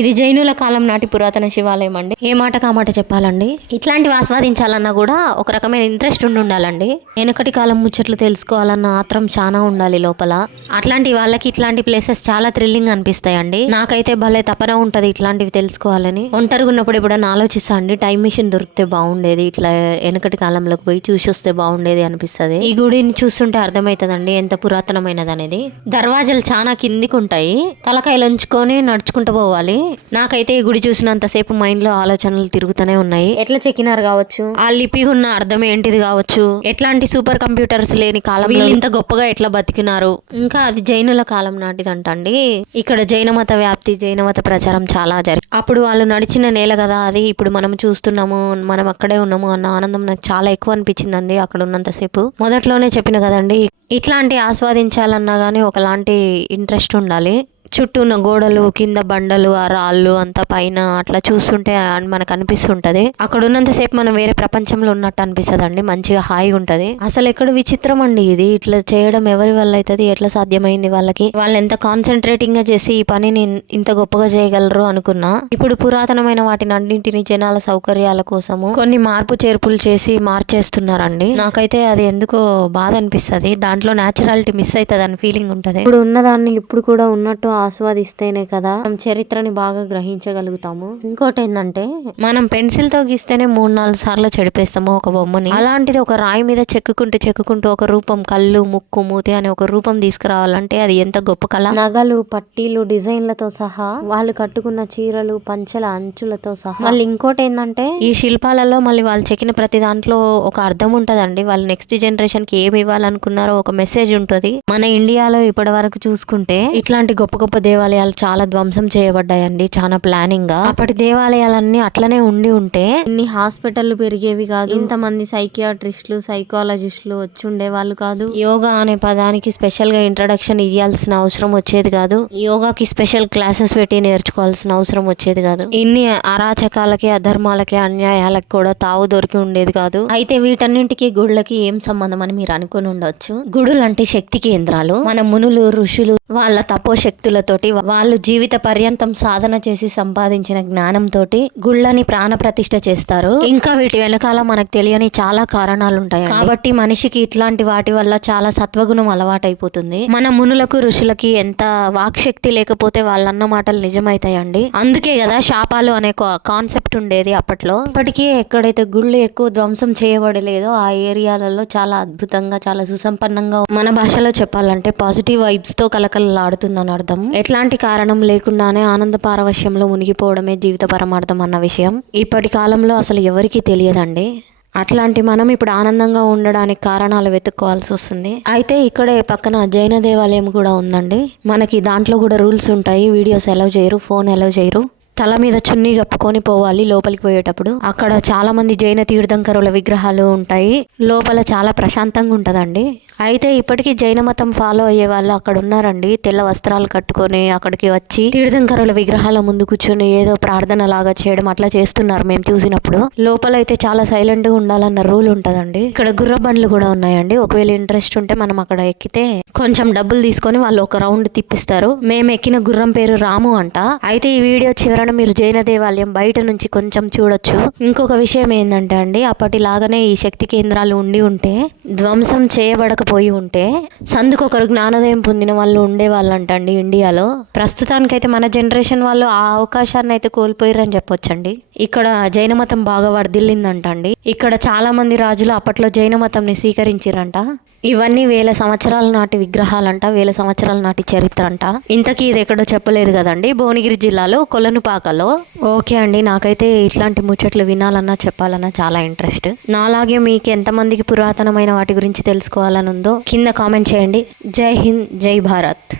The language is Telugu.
ఇది జైనుల కాలం నాటి పురాతన శివాలయం అండి. ఏ మాట కామాట చెప్పాలండి, ఇట్లాంటివి ఆస్వాదించాలన్నా కూడా ఒక రకమైన ఇంట్రెస్ట్ ఉండాలండి. వెనకటి కాలం ముచ్చట్లు తెలుసుకోవాలన్న ఆత్రం చాలా ఉండాలి లోపల. అట్లాంటి వాళ్ళకి ఇట్లాంటి ప్లేసెస్ చాలా థ్రిల్లింగ్ అనిపిస్తాయండి. నాకైతే భలే తపన ఉంటది ఇట్లాంటివి తెలుసుకోవాలని. ఒంటరిగా ఉన్నప్పుడు ఎప్పుడైనా ఆలోచిస్తా అండి, టైం మిషన్ దొరికితే బాగుండేది, ఇట్లా వెనకటి కాలంలోకి పోయి చూసి వస్తే బాగుండేది అనిపిస్తుంది. ఈ గుడిని చూస్తుంటే అర్థమవుతుందండి ఎంత పురాతనమైనది అనేది. దర్వాజాలు చాలా కిందికి ఉంటాయి, తలకాయలు ఉంచుకొని నడుచుకుంటూ పోవాలి. నాకైతే ఈ గుడి చూసినంతసేపు మైండ్ లో ఆలోచనలు తిరుగుతూనే ఉన్నాయి. ఎట్లా చెక్కినారు కావచ్చు, ఆ లిపి ఉన్న అర్థం ఏంటిది కావచ్చు, ఎట్లాంటి సూపర్ కంప్యూటర్స్ లేని కాలం వీళ్ళు ఇంత గొప్పగా ఎట్లా బతికినారు. ఇంకా అది జైనుల కాలం నాటిదంటండి. ఇక్కడ జైన మత వ్యాప్తి, జైన మత ప్రచారం చాలా జరిగింది. అప్పుడు వాళ్ళు నడిచిన నేల కదా అది. ఇప్పుడు మనం చూస్తున్నాము, మనం అక్కడే ఉన్నాము అన్న ఆనందం నాకు చాలా ఎక్కువ అనిపించిందండి అక్కడ ఉన్నంతసేపు. మొదట్లోనే చెప్పిన కదండి, ఇట్లాంటి ఆస్వాదించాలన్నా గానీ ఒకలాంటి ఇంట్రెస్ట్ ఉండాలి. చుట్టూ ఉన్న గోడలు, కింద బండలు, ఆ రాళ్ళు అంతా పైన అట్లా చూస్తుంటే మనకు అనిపిస్తుంటది. అక్కడ ఉన్నంతసేపు మనం వేరే ప్రపంచంలో ఉన్నట్టు అనిపిస్తుంది. మంచిగా హాయిగా ఉంటది. అసలు ఎక్కడ విచిత్రం అండి ఇది. ఇట్లా చేయడం ఎవరి వల్ల అవుతుంది, ఎట్లా సాధ్యమైంది వాళ్ళకి, వాళ్ళు ఎంత కాన్సన్ట్రేటింగ్ గా చేసి ఈ పనిని ఇంత గొప్పగా చేయగలరు అనుకున్నా. ఇప్పుడు పురాతనమైన వాటిని అన్నింటినీ జనాల సౌకర్యాల కోసము కొన్ని మార్పు చేర్పులు చేసి మార్చేస్తున్నారండి. నాకైతే అది ఎందుకో బాధ అనిపిస్తుంది. దాంట్లో న్యాచురాలిటీ మిస్ అవుతుంది అని ఫీలింగ్ ఉంటది. ఇప్పుడు ఉన్నదాన్ని ఇప్పుడు కూడా ఉన్నట్టు ఆస్వాదిస్తేనే కదా మనం చరిత్రని బాగా గ్రహించగలుగుతాము. ఇంకోటి ఏంటంటే, మనం పెన్సిల్ తో గీస్తేనే 3-4 సార్లు చెడిపేస్తాము ఒక బొమ్మని. అలాంటిది ఒక రాయి మీద చెక్కుకుంటూ ఒక రూపం, కళ్ళు, ముక్కు, మూతి అనే ఒక రూపం తీసుకురావాలంటే అది ఎంత గొప్ప కళ. నగలు, పట్టీలు, డిజైన్లతో సహా, వాళ్ళు కట్టుకున్న చీరలు, పంచెల అంచులతో సహా. మళ్ళీ ఇంకోటి ఏంటంటే, ఈ శిల్పాలలో మళ్ళీ వాళ్ళు చెక్కిన ప్రతి దాంట్లో ఒక అర్థం ఉంటదండి. వాళ్ళు నెక్స్ట్ జనరేషన్ కి ఏమి ఇవ్వాలనుకున్నారో ఒక మెసేజ్ ఉంటుంది. మన ఇండియాలో ఇప్పటి వరకు చూసుకుంటే ఇట్లాంటి గొప్ప గొప్ప దేవాలయాలు చాలా ధ్వంసం చేయబడ్డాయండి, చాలా ప్లానింగ్ గా. అప్పటి దేవాలయాలన్నీ అట్లనే ఉంటే ఇన్ని హాస్పిటల్లు పెరిగేవి కాదు, ఇంతమంది సైకియాట్రిస్టులు, సైకాలజిస్టులు వచ్చి ఉండేవాళ్ళు కాదు. యోగా అనే పదానికి స్పెషల్ గా ఇంట్రడక్షన్ ఇవ్వాల్సిన అవసరం వచ్చేది కాదు. యోగాకి స్పెషల్ క్లాసెస్ పెట్టి నేర్చుకోవాల్సిన అవసరం వచ్చేది కాదు. ఇన్ని అరాచకాలకి, అధర్మాలకి, అన్యాయాలకి కూడా తావు దొరికి ఉండేది కాదు. అయితే వీటన్నింటికి గుళ్ళకి ఏం సంబంధం అని మీరు అనుకుని ఉండొచ్చు. గుడులు అంటే శక్తి కేంద్రాలు. మన మునులు, ఋషులు వాళ్ళ తపోశక్తులతోటి, వాళ్ళు జీవిత పర్యంతం సాధన చేసి సంపాదించిన జ్ఞానంతోటి గుళ్ళని ప్రాణ ప్రతిష్ఠ చేస్తారు. ఇంకా వీటి వెనకాల మనకు తెలియని చాలా కారణాలు ఉంటాయి. కాబట్టి మనిషికి ఇట్లాంటి వాటి వల్ల చాలా సత్వగుణం అలవాటైపోతుంది. మన మునులకు, ఋషులకి ఎంత వాక్శక్తి లేకపోతే వాళ్ళన్న మాటలు నిజమైతాయండి. అందుకే కదా శాపాలు అనే కాన్సెప్ట్ ఉండేది అప్పట్లో. ఇప్పటికీ ఎక్కడైతే గుళ్ళు ఎక్కువ ధ్వంసం చేయబడలేదో ఆ ఏరియాలలో చాలా అద్భుతంగా, చాలా సుసంపన్నంగా, మన భాషలో చెప్పాలంటే పాజిటివ్ వైబ్స్ తో కలకలలాడుతుందని అర్థం. ఎట్లాంటి కారణం లేకుండానే ఆనంద పారవశ్యంలో మునిగిపోవడమే జీవిత పరమార్థం అన్న విషయం ఇప్పటి కాలంలో అసలు ఎవరికీ తెలియదండి. అట్లాంటి మనం ఇప్పుడు ఆనందంగా ఉండడానికి కారణాలు వెతుక్కోవాల్సి వస్తుంది. అయితే ఇక్కడే పక్కన జైన దేవాలయం కూడా ఉందండి. మనకి దాంట్లో కూడా రూల్స్ ఉంటాయి. వీడియోస్ అలౌ చేయరు, ఫోన్ అలౌ చేయరు. తల మీద చున్నీ కప్పుకొని పోవాలి లోపలికి పోయేటప్పుడు. అక్కడ చాలా మంది జైన తీర్థంకరుల విగ్రహాలు ఉంటాయి. లోపల చాలా ప్రశాంతంగా ఉంటదండి. అయితే ఇప్పటికీ జైన మతం ఫాలో అయ్యే వాళ్ళు అక్కడ ఉన్నారండి. తెల్ల వస్త్రాలు కట్టుకొని అక్కడికి వచ్చి తీర్థంకరుల విగ్రహాల ముందు కూర్చొని ఏదో ప్రార్థన లాగా చేయడం అట్లా చేస్తున్నారు మేము చూసినప్పుడు. లోపల అయితే చాలా సైలెంట్ గా ఉండాలన్న రూల్ ఉంటదండి. ఇక్కడ గుర్ర బండ్లు కూడా ఉన్నాయండి. ఒకవేళ ఇంట్రెస్ట్ ఉంటే మనం అక్కడ ఎక్కితే కొంచెం డబ్బులు తీసుకొని వాళ్ళు ఒక రౌండ్ తిప్పిస్తారు. మేము ఎక్కిన గుర్రం పేరు రాము అంట. అయితే ఈ వీడియో చివరన మీరు జైన దేవాలయం బయట నుంచి కొంచెం చూడొచ్చు. ఇంకొక విషయం ఏంటంటే అండి, అప్పటిలాగానే ఈ శక్తి కేంద్రాలు ఉంటే, ధ్వంసం చేయబడకపోయి ఉంటే సందుకొకరు జ్ఞానోదయం పొందిన వాళ్ళు ఉండే వాళ్ళంటండి ఇండియాలో. ప్రస్తుతానికైతే మన జనరేషన్ వాళ్ళు ఆ అవకాశాన్ని అయితే కోల్పోయారని చెప్పొచ్చండి. ఇక్కడ జైన మతం బాగా వర్ధిల్లిందంట అండి. ఇక్కడ చాలా మంది రాజులు అప్పట్లో జైన మతంని స్వీకరించారంట. ఇవన్నీ 1000 సంవత్సరాల నాటి విగ్రహాలంట, 1000 సంవత్సరాల నాటి చరిత్ర అంట. ఇంతకీ ఇది ఎక్కడో చెప్పలేదు కదండి, భువనగిరి జిల్లాలో కొలనుపాకలో. ఓకే అండి, నాకైతే ఇట్లాంటి ముచ్చట్లు వినాలన్నా చెప్పాలన్నా చాలా ఇంట్రెస్ట్. నాలాగే మీకు ఎంతమందికి పురాతనమైన వాటి గురించి తెలుసుకోవాలని ఉందో కింద కామెంట్ చేయండి. జై హింద్, జై భారత్.